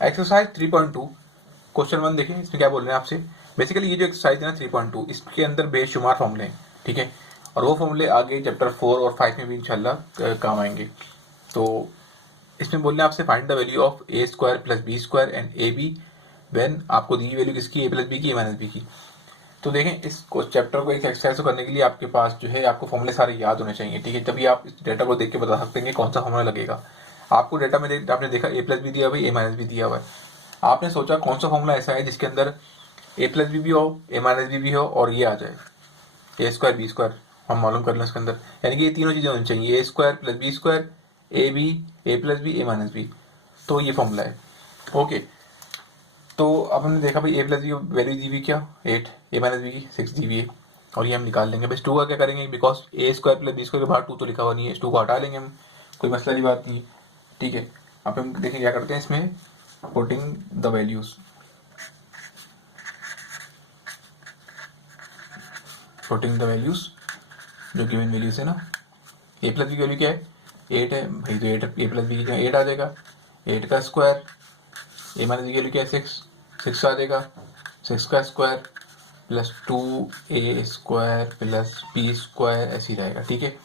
Exercise 3.2 question 1 देखें, इसमें क्या बोल रहे हैं आपसे। बेसिकली ये जो एक्सरसाइज है ना 3.2, इसके अंदर बेशुमार फॉर्मूले हैं, ठीक है, और वो फॉर्मूले आगे चैप्टर 4 और 5 में भी इंशाल्लाह काम आएंगे। तो इसमें बोल रहे हैं आपसे find the value of a square plus b square and a b when, आपको दी वैल्यू किसकी, ए प्लस बी की, ए माइनस बी की। तो देखें इस चैप्टर को, एक एक्सरसाइज को करने के लिए आपके पास जो है आपको फॉर्मूले सारे याद होने चाहिए, ठीक है, तभी आप इस डेटा को देख के बता सकते हैं कि कौन सा फॉर्मूला लगेगा। आपको डेटा में आपने देखा ए प्लस बी दिया हुआ है, ए माइनस बी दिया हुआ है, आपने सोचा कौन सा फॉर्मूला ऐसा है जिसके अंदर ए प्लस बी भी हो, ए माइनस बी भी हो और ये आ जाए ए स्क्वायर बी स्क्वायर, हम मालूम कर लें उसके अंदर, यानी कि ये तीनों चीजें होनी चाहिए, a square plus b square, a b, a plus b, a minus b, तो ये फॉर्मूला है। ओके, तो अब हमने देखा भाई ए प्लस बी वैल्यू दी हुई क्या 8, ए माइनस बी की 6 दी हुई है, और ये हम निकाल लेंगे। बस 2 का क्या करेंगे, because a square plus b square के बाहर 2 तो लिखा हुआ नहीं है, इस 2 को हटा लेंगे हम, कोई मसला की बात नहीं है, ठीक है। अब हम देखें क्या करते हैं इसमें, putting the values, putting the values जो गिवन वैल्यूज है ना, ए प्लस बी की वैल्यू क्या है 8 है भाई, तो 8 ए प्लस बी की क्या 8 आ जाएगा, 8 का स्क्वायर, ए माइनस बी की वैल्यू क्या है 6 आ जाएगा, 6 का square plus 2a square plus b square ऐसे ही रहेगा, ठीक है।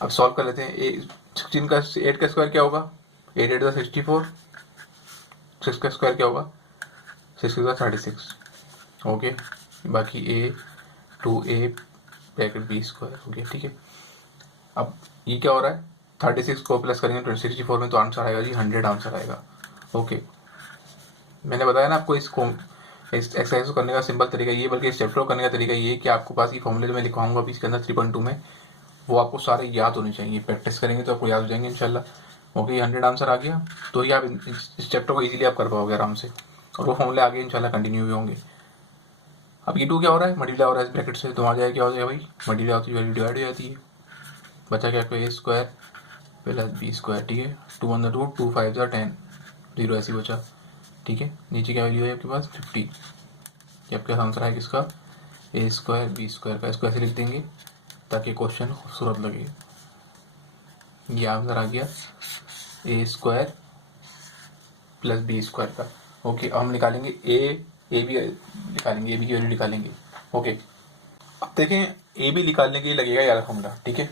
अब सॉल्व कर लेते हैं। 16 का 8 का स्क्वायर क्या होगा, 8 8 का 64, 6 का स्क्वायर क्या होगा 6 का 36, ओके, बाकी a 2a bracket B square हो गया, ठीक है। अब ये क्या हो रहा है 36 को प्लस करेंगे 64 में तो आंसर आएगा जी 100 आंसर आएगा, ओके। मैंने बताया ना आपको इस एक्सरसाइज को करने का सिंपल तरीका ये, बल्कि इस चैप्टर को करने का तरीका ये कि आपके पास ये फॉर्मूले जो मैं लिखवाऊंगा अभी इसके अंदर 3.2 में, वो आपको सारे याद होने चाहिए, प्रैक्टिस करेंगे तो आपको याद हो जाएंगे इंशाल्लाह। ओके, 100 आंसर आ गया तो ये आप इस चैप्टर को इजीली आप कर पाओगे आराम से, और वो फॉर्मूले आगे इंशाल्लाह कंटिन्यू भी होंगे। अब ये 2 क्या हो रहा है, मल्टीप्लाई हो रहा है इस ब्रैकेट से, तो वहाँ जाए क्या हो जाएगा भाई, मल्टीप्लाई होती है वैल्यू डिवाइड हो जाती है, बचा क्या a square plus b square, ठीक है, 2 1 2 2 5 10, 0 ऐसी बचा, ठीक है। नीचे क्या वैल्यू है आपके पास 50, ये आपका आंसर है किसका, ए स्क्वायर बी स्क्वायर का, इसको ऐसे लिख देंगे ताकि क्वेश्चन खूबसूरत लगे। ये आंसर आ गया a square plus b square का, ओके। अब हम निकालेंगे ए बी निकालेंगे, ए बी की वैल्यू निकालेंगे, ओके। अब देखें ए बी निकालने के लिए लगेगा यार फॉर्मूला, ठीक है,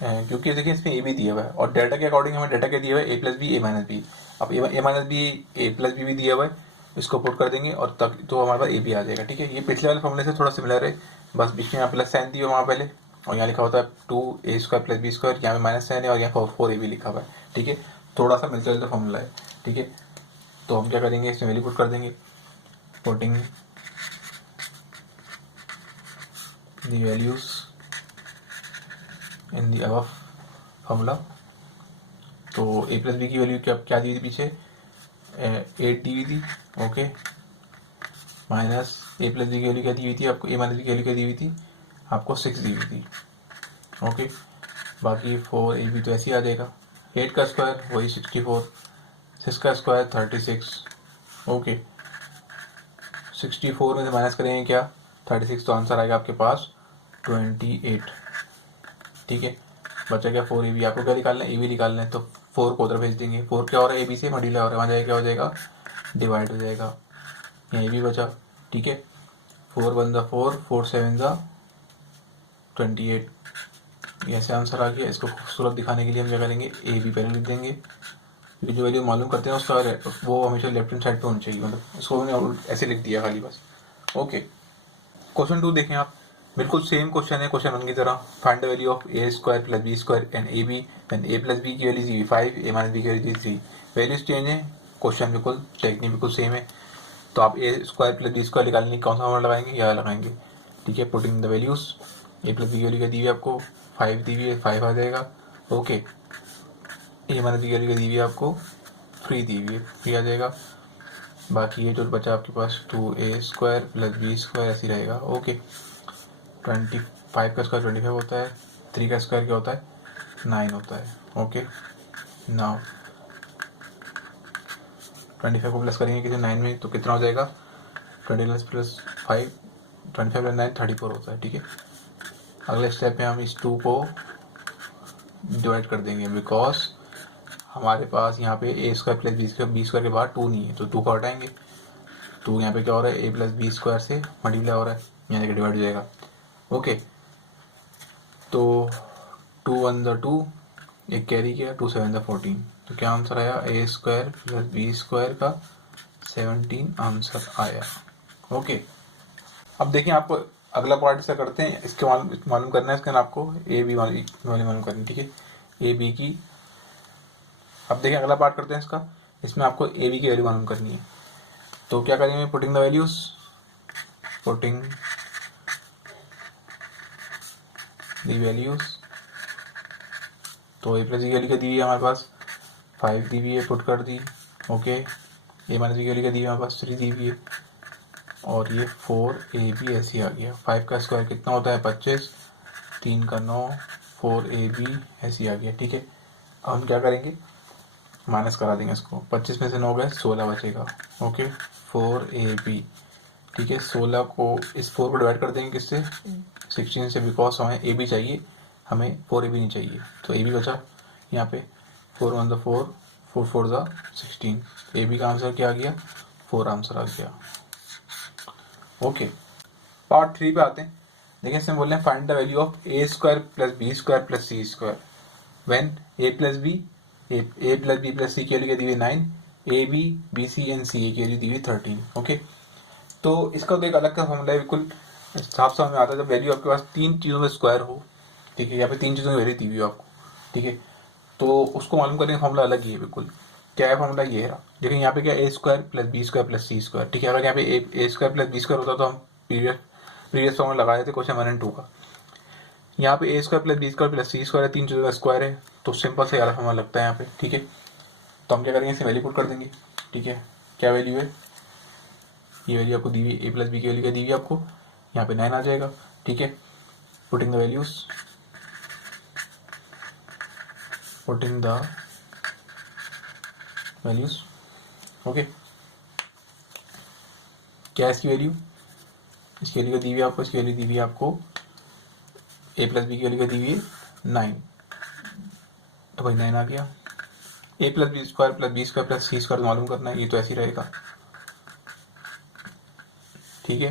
क्योंकि देखिए इसमें ए बी दिया हुआ है और डाटा के अकॉर्डिंग हमें डाटा क्या दिया हुआ है a plus b a minus B. अब ए minus B a plus B भी दिया हुआ है, इसको पुट कर देंगे और तब तो हमारे पास ए बी आ जाएगा, ठीक है। ये पिछले वाले फॉर्मूले से थोड़ा सिमिलर है, बस बीच में यहाँ प्लस साइन दिया वहाँ पहले, और यहाँ लिखा होता है 2a square plus b square, यहाँ पे माइनस साइन है और यहाँ 4 ए बी लिखा हुआ है, ठीक है। थोड़ा सा मिलता जुलता फॉर्मूला है, ठीक है। तो हम क्या करेंगे, इसमें वैल्यू पुट कर देंगे, putting the values in the above formula. तो ए प्लस बी की वैल्यू क्या दी थी पीछे 8 दी हुई थी, ओके, माइनस ए प्लस बी की वैल्यू क्या दी हुई थी आपको, ए माइनस बी की वैल्यू क्या दी हुई थी आपको 6 दी हुई थी, ओके। बाकी 4 ए बी तो ऐसे ही आ जाएगा, 8 का स्क्वायर वही 64, 6 का स्क्वायर 36, ओके। 64 में से माइनस करेंगे क्या 36, तो आंसर आएगा आपके पास 28, ठीक है। बचा क्या 4 ए बी, आपको क्या निकालना है ए बी निकालना है, तो 4 को उधर भेज देंगे, 4 क्या हो रहा है ए बी से मल्टीप्लाई हो रहा है, वहाँ जाएगा क्या हो जाएगा डिवाइड हो जाएगा, यहाँ ए बी बचा, ठीक है। 4 1 4, 4 7 28, ऐसे आंसर आ गया। इसको खूबसूरत दिखाने के लिए हम क्या करेंगे ए बी पहले लिख देंगे, क्योंकि जो वैल्यू मालूम करते हैं उसका वो हमेशा लेफ्ट हैंड साइड पे होनी चाहिए, मतलब इसको मैंने ऐसे लिख दिया खाली बस, ओके। क्वेश्चन 2 देखें आप, बिल्कुल सेम क्वेश्चन है क्वेश्चन 1 की तरह, find the value of a square plus b square and a b and a plus b की वैल्यू 5, ए माइनस बी की वैल्यू 3, वैल्यूज चेंज है, क्वेश्चन बिल्कुल टेक्निक बिल्कुल सेम है। तो आप a square plus b square निकालने की कौन सा फॉर्मूला लगाएंगे, यह लगाएंगे, ठीक है। Putting the values, a plus b की वैल्यू क्या दी हुई आपको 5 दी हुई है, 5 आ जाएगा, ओके। ए माइनस बी की वैल्यू क्या दी हुई है आपको 3 दी हुई है, 3 आ जाएगा। बाकी ये जो बचा आपके पास 2a square plus b square ऐसे रहेगा, ओके। 25 का स्क्वायर 25 होता है, 3 का स्क्वायर क्या होता है 9 होता है, ओके। नाउ 25 को प्लस करेंगे किसी 9 में तो कितना हो जाएगा 20 प्लस 5, 25 प्लस 9 34 होता है, ठीक है। अगले स्टेप में हम इस 2 को डिवाइड कर देंगे, बिकॉज हमारे पास यहाँ पे a square plus b square के बाद 2 नहीं है, तो 2 को हटाएंगे। 2 यहाँ पे क्या हो रहा है, ए प्लस बी स्क्वायर से मल्टीप्लाई हो रहा है, यहाँ से डिवाइड हो जाएगा। ओके, तो 2 1 ज़ा 2, एक कैरी किया, 2 7 ज़ा 14, तो क्या आंसर आया, ए स्क्वायर प्लस बी स्क्वायर का 17 आंसर आया। ओके, अब देखिए आपको अगला पार्ट से करते हैं, इसके मालूम करना है, इसके आपको ए बी वाली मालूम करनी, ठीक है, ए बी की। अब देखिए अगला पार्ट करते हैं इसका, इसमें आपको ए बी की वैल्यू मालूम करनी है। तो क्या करेंगे, putting the values, putting the values. तो ए प्लस की वैल्यू क्या दी हुई है हमारे पास, 5 दी हुई है, पुट कर दी। ओके, ए माइनस की वैल्यू क्या दी है हमारे पास, 3 दी हुई है, और ये 4ab ऐसे आ गया। 5 का स्क्वायर कितना होता है, 25, 3 का 9, 4ab ऐसे आ गया। ठीक है, अब हम क्या करेंगे, माइनस करा देंगे इसको, 25 में से 9 गए, 16 बचेगा। ओके, 4ab, ठीक है, 16 को इस 4 को डिवाइड कर देंगे किससे, 16 से, बिकॉज हमें ए बी चाहिए, हमें 4ab नहीं चाहिए, तो ए बी बचा यहाँ पे, 4 1 ज़ा 4, 4 4 ज़ा 16, ए बी का आंसर क्या आ गया, 4 आंसर आ गया। ओके, पार्ट 3 पे आते हैं। देखिए इसमें बोल रहे हैं find the value of a square plus b square plus c square when a plus b plus c की वैल्यू दी हुई 9, ए b C and C a की वैल्यू दी हुई 13। ओके, तो इसका तो एक अलग का फॉर्मूला है, बिल्कुल साफ समझ में आता है, जब वैल्यू आपके पास 3 चीज़ों में स्क्वायर हो, ठीक है, या फिर 3 चीज़ों में वैल्यू दी हुई हो आपको, ठीक है, तो उसको मालूम करने का फॉर्मूला अलग ही है बिल्कुल। क्या है फॉर्मूला, ये है, देखिए यहाँ पे क्या, a square plus b square plus c square, ठीक है, अगर यहाँ पे a square plus b square होता तो हम प्रीवियस फॉर्मूला लगाए थे क्वेश्चन 1 और 2 का। यहाँ पे a square plus b square plus c square है, 3 चीज़ों का स्क्वायर है, तो सिंपल से यार फॉर्मूला लगता है यहाँ पे। ठीक है, तो हम क्या करेंगे, इसे वैल्यू पुट कर देंगे। ठीक है, क्या वैल्यू है, ये वैल्यू आपको दी हुई, ए प्लस बी की वैल्यू क्या दी हुई आपको, यहाँ पे 9 आ जाएगा। ठीक है, putting the values, putting the values. Okay, क्या है इसकी वैल्यू, इसकी वैल्यू दी हुई आपको, इसकी वैल्यू दी हुई आपको, ए प्लस बी की वैल्यू दी हुई है 9, तो भाई 9 आ गया। ए plus b square plus c square मालूम करना है, ये तो ऐसे ही रहेगा। ठीक है,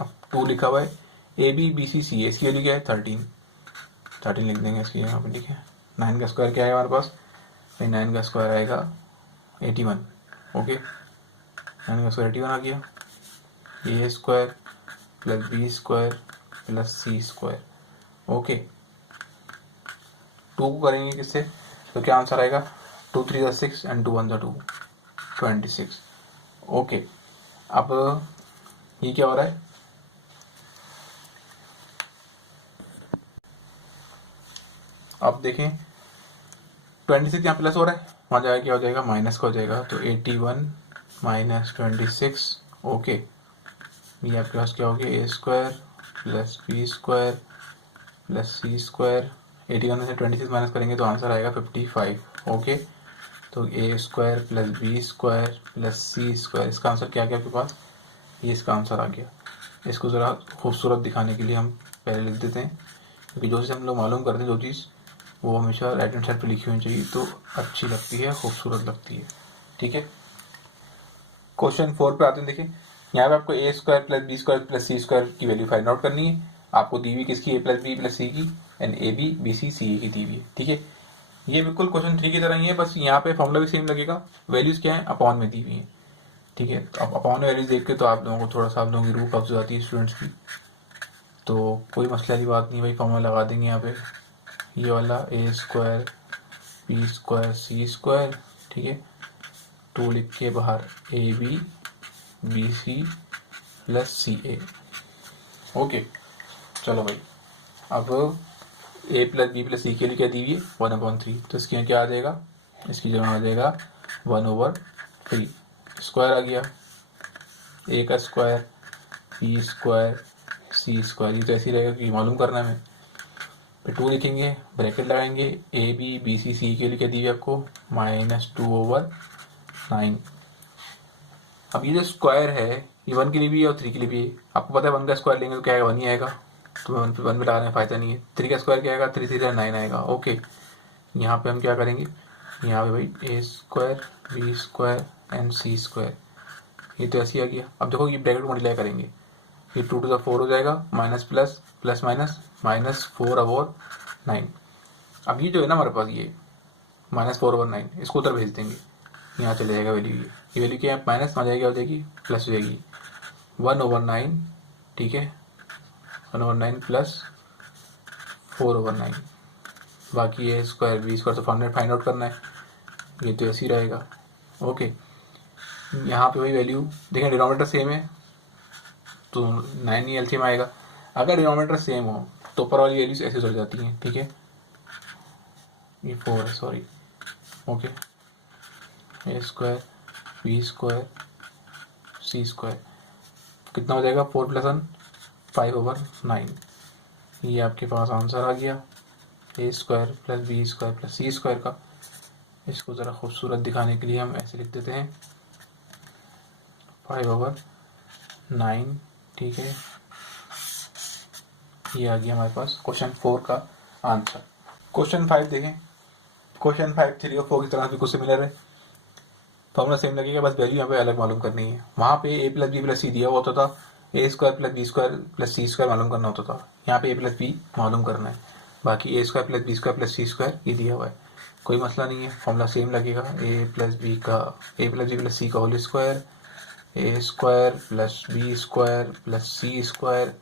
अब 2 लिखा हुआ है, ए बी सी सी, इसकी वैल्यू क्या है 13 लिख देंगे इसकी यहाँ पे। ठीक है, 9 का स्क्वायर क्या है हमारे पास, भाई 9 का स्क्वायर आएगा 81। ओके, 9 का स्क्वायर 81 आ गया। A square plus b square plus c square. Okay, 2 को करेंगे किससे, तो क्या आंसर आएगा, 2 3 ज़ा 6 एंड 2 1 ज़ा 2, 26। ओके, अब ये क्या हो रहा है, अब देखें 26 यहाँ प्लस हो रहा है, वहाँ जाएगा क्या हो जाएगा, माइनस का हो जाएगा, तो 81 माइनस 26। ओके, ये आपके पास क्या हो गया, a square plus b square plus c square, 81 में से 26 माइनस करेंगे तो आंसर आएगा 55। ओके, तो a square plus b square plus c square, इसका आंसर क्या गया आपके पास, ये इसका आंसर आ गया। इसको ज़रा खूबसूरत दिखाने के लिए हम पहले लिख देते हैं, क्योंकि जो चीज़ हम लोग मालूम करते हैं, जो चीज़ वो हमेशा राइट हैंड साइड पे लिखी होनी चाहिए, तो अच्छी लगती है, खूबसूरत लगती है। ठीक है, क्वेश्चन 4 पे आते हैं। देखिए यहाँ पे आपको a square plus b square plus c square की वैल्यू फाइंड आउट करनी है। आपको दी हुई किसकी, ए प्लस बी की, and a b c c a की दी हुई है। ठीक है, ये बिल्कुल क्वेश्चन 3 की तरह ही है, बस यहाँ पे फॉर्मूला भी सेम लगेगा, वैल्यूज क्या है, अपॉन में दी हुई है। ठीक है, तो अब अपॉन वैल्यूज देख के तो आप लोगों को थोड़ा सा, आप लोगों की रूह कब्ज हो जाती है स्टूडेंट्स की, तो कोई मसला की बात नहीं भाई, फॉर्मूला लगा देंगे यहाँ पे, ये वाला a square b square c square. ठीक है, 2 लिख के बाहर a b c plus c a. Okay, चलो भाई, अब a plus b plus c के लिए क्या दी हुई है, 1/3, तो इसकी क्या आ जाएगा, इसकी जगह आ जाएगा 1/3, स्क्वायर आ गया, ए का square b square c square, ये तो ऐसे ही रहेगा कि मालूम करना है हमें। फिर 2 लिखेंगे, ब्रैकेट लगाएंगे, ए बी सी के लिए क्या दी हुई आपको, -2/9। अब ये जो स्क्वायर है, ये 1 के लिए भी है और 3 के लिए भी है। आपको पता है 1 का स्क्वायर लेंगे तो क्या आएगा, 1 ही आएगा, तो 1 में लगाने में फायदा नहीं है। 3 का स्क्वायर क्या आएगा, 3 3 9 आएगा। ओके, यहाँ पे हम क्या करेंगे, यहाँ पे भाई a square b square and c square, ये तो ऐसे ही आ गया। अब देखो ये ब्रैकेट मल्टीप्लाई करेंगे, ये 2 to the 4 हो जाएगा, माइनस प्लस प्लस माइनस -4/9। अब ये जो है ना हमारे पास ये -4/9, इसको उधर भेज देंगे, यहाँ चले जाएगा वैल्यू, ये वैल्यू क्या है, माइनस में आ जाएगी, हो जाएगी प्लस हो जाएगी 1/9, ठीक है, 1/9 प्लस 4/9। बाकी ए स्क्वायर बी स्क्वायर तो फाइंड आउट करना है, ये तो ऐसे ही रहेगा। ओके, यहाँ पे वही वैल्यू देखें, डिनोमिनेटर सेम है तो 9 ही एलसीएम आएगा। अगर डिनोमिनेटर सेम हो तो ऊपर वाली वैल्यूज ऐसे चल जाती हैं, ठीक है, ये 4 है, सॉरी। ओके, ए square b square c square कितना हो जाएगा, 4 + 1 5/9। ये आपके पास आंसर आ गया a square plus b square plus c square का। इसको ज़रा खूबसूरत दिखाने के लिए हम ऐसे लिख देते हैं 5/9, ठीक है। ये आ गया हमारे पास क्वेश्चन 4 का आंसर। क्वेश्चन 5 देखें, क्वेश्चन 5 3 और 4 की तरह भी कुछ सिमिलर है, फॉर्मूला सेम लगेगा, बस वैल्यू यहाँ पे अलग मालूम करनी है। वहाँ पे a plus b plus c दिया हुआ होता था, a square plus b square plus c square मालूम करना होता था। यहाँ पे ए प्लस बी मालूम करना है, बाकी a square plus b square plus c square ये दिया हुआ है, कोई मसला नहीं है, फॉर्मूला सेम लगेगा। A plus b plus c का whole square, a square plus b square plus c square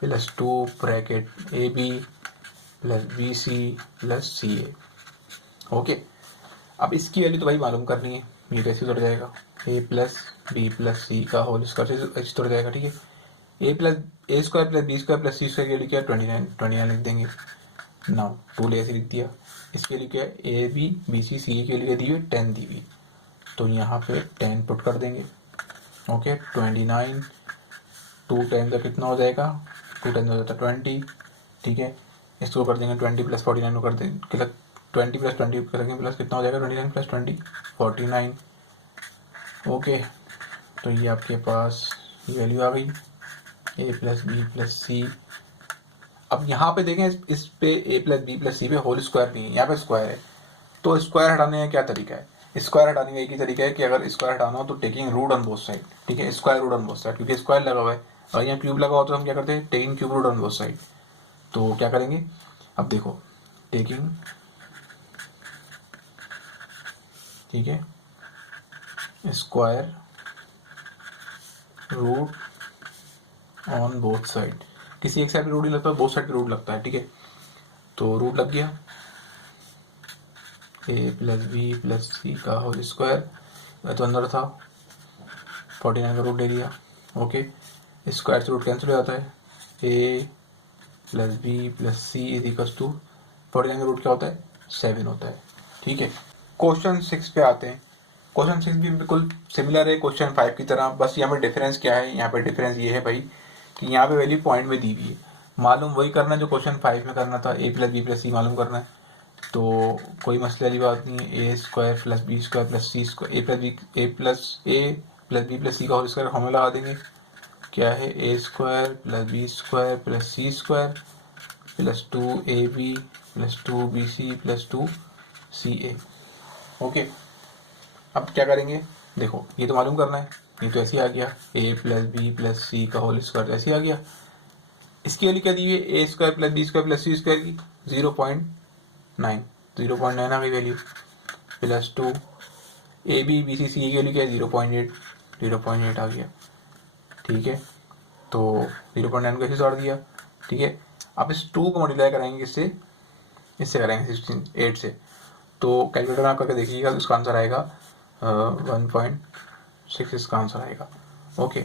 plus 2 bracket a b plus b c plus c a. Okay, अब इसकी वैल्यू तो भाई मालूम करनी है, ये कैसे जुड़ जाएगा, a plus b plus c का होल स्क्वायर से जुड़ जाएगा, ठीक है। A square plus b square plus c square की वैल्यू क्या है, 29 लिख देंगे। नाउ 2 ले ऐसे लिख दिया, इसके लिए क्या है, ए बी सी सी के लिए दी हुई 10 दी हुई, तो यहाँ पे 10 पुट कर देंगे। ओके, 29 2 10 का कितना हो जाएगा, 2 10 हो जाता है 20, ठीक है। इसको कर देंगे 20 + 49 को कर देंगे, 20 + 20 करेंगे प्लस कितना हो जाएगा, 29 + 20 49। ओके, तो ये आपके पास वैल्यू आ गई ए प्लस बी प्लस सी। अब यहाँ पे देखें, इस पे ए प्लस बी प्लस सी पे होल स्क्वायर नहीं है, यहाँ पे स्क्वायर है, तो स्क्वायर हटाने का क्या तरीका है, स्क्वायर हटाने का एक ही तरीका है कि अगर स्क्वायर हटाना हो तो taking root on both side, ठीक है, square root on both side, क्योंकि स्क्वायर लगा हुआ है। अगर यहाँ क्यूब लगा हुआ तो हम क्या करते हैं, taking cube root on both side. तो क्या करेंगे, अब देखो, टेकिंग, ठीक है, square root on both side, किसी एक साइड पे रूट ही लगता है, बोथ साइड पे रूट लगता है, ठीक है। तो रूट लग गया, ए प्लस बी प्लस सी का होल स्क्वायर, तो अंदर था 49 का रूट ले लिया। ओके, स्क्वायर से रूट कैंसिल हो जाता है, a plus b plus c is equals to 49 का रूट क्या होता है, 7 होता है, ठीक है। क्वेश्चन 6 पे आते हैं। क्वेश्चन 6 भी बिल्कुल सिमिलर है क्वेश्चन 5 की तरह, बस यहाँ पे डिफरेंस क्या है, यहाँ पे डिफरेंस ये है भाई कि यहाँ पे वैल्यू पॉइंट में दी हुई है, मालूम वही करना है जो क्वेश्चन 5 में करना था, ए प्लस बी प्लस सी मालूम करना है, तो कोई मसले वाली बात नहीं है। A square plus b square plus c square, a plus b plus c का होल स्क्वायर फॉर्मूला लगा देंगे, क्या है, a square plus b square plus c square plus 2ab plus 2bc plus 2ca। Okay, अब क्या करेंगे, देखो ये तो मालूम करना है, ये तो ऐसे ही आ गया, ए प्लस बी प्लस सी का होल स्क्वायर ऐसे ही आ गया। इसकी वैल्यू क्या दी हुई है, a square plus b square plus c square की 0.9 आ गई value, plus 2 a b b c c की वैल्यू क्या है, 0.8 आ गया, ठीक है। तो 0.9 को ऐसे जोड़ दिया, ठीक है। अब इस 2 को मल्टीप्लाई करेंगे इससे करेंगे 8 से, तो कैलकुलेटर में आप करके देखिएगा, तो इसका आंसर आएगा 1.6 इसका आंसर आएगा। ओके,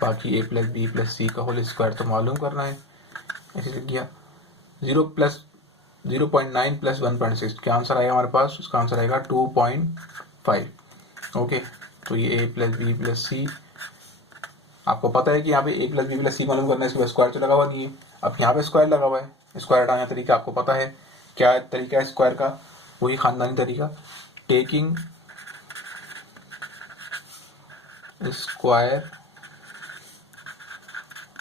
बाकी ए प्लस बी प्लस सी का होल स्क्वायर तो मालूम करना है, ऐसे लिख दिया। 0.9 प्लस 1.6 क्या आंसर आएगा हमारे पास, उसका आंसर आएगा 2.5। ओके, तो ये ए प्लस बी प्लस सी, आपको पता है कि यहाँ पे ए प्लस बी प्लस सी मालूम करना है, इसके बाद स्क्वायर तो लगा हुआ नहीं है, अब यहाँ पे स्क्वायर लगा हुआ है, स्क्वायर हटाने का तरीका आपको पता है, क्या तरीका है स्क्वायर का, वही खानदानी तरीका, taking square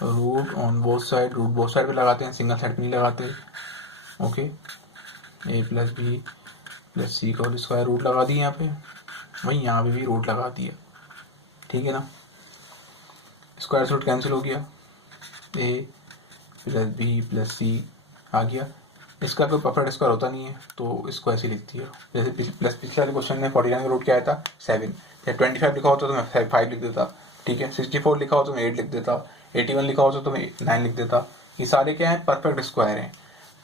root on both side, root both side पे लगाते हैं, सिंगल साइड पे नहीं लगाते। Okay, a plus b plus c का होल स्क्वायर रूट लगा दिए यहाँ पे, वही यहाँ पे भी रूट लगा दिया, ठीक है ना। स्क्वायर रूट कैंसिल हो गया, ए प्लस बी प्लस सी आ गया। इसका कोई परफेक्ट स्क्वायर होता नहीं है तो इसको ऐसे लिख दिया, जैसे प्लस पिछले वाले क्वेश्चन में 49 का रूट क्या आया था 7, या 25 लिखा होता तो मैं 5 लिख देता, ठीक है। 64 लिखा हो तो मैं 8 लिख देता, 81 लिखा हो तो मैं 9 लिख देता। ये सारे क्या है, परफेक्ट स्क्वायर हैं,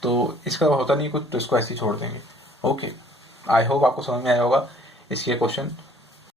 तो इसका होता नहीं कुछ तो इसको ऐसे ही छोड़ देंगे। ओके, आई होप आपको समझ में आया होगा इसके क्वेश्चन।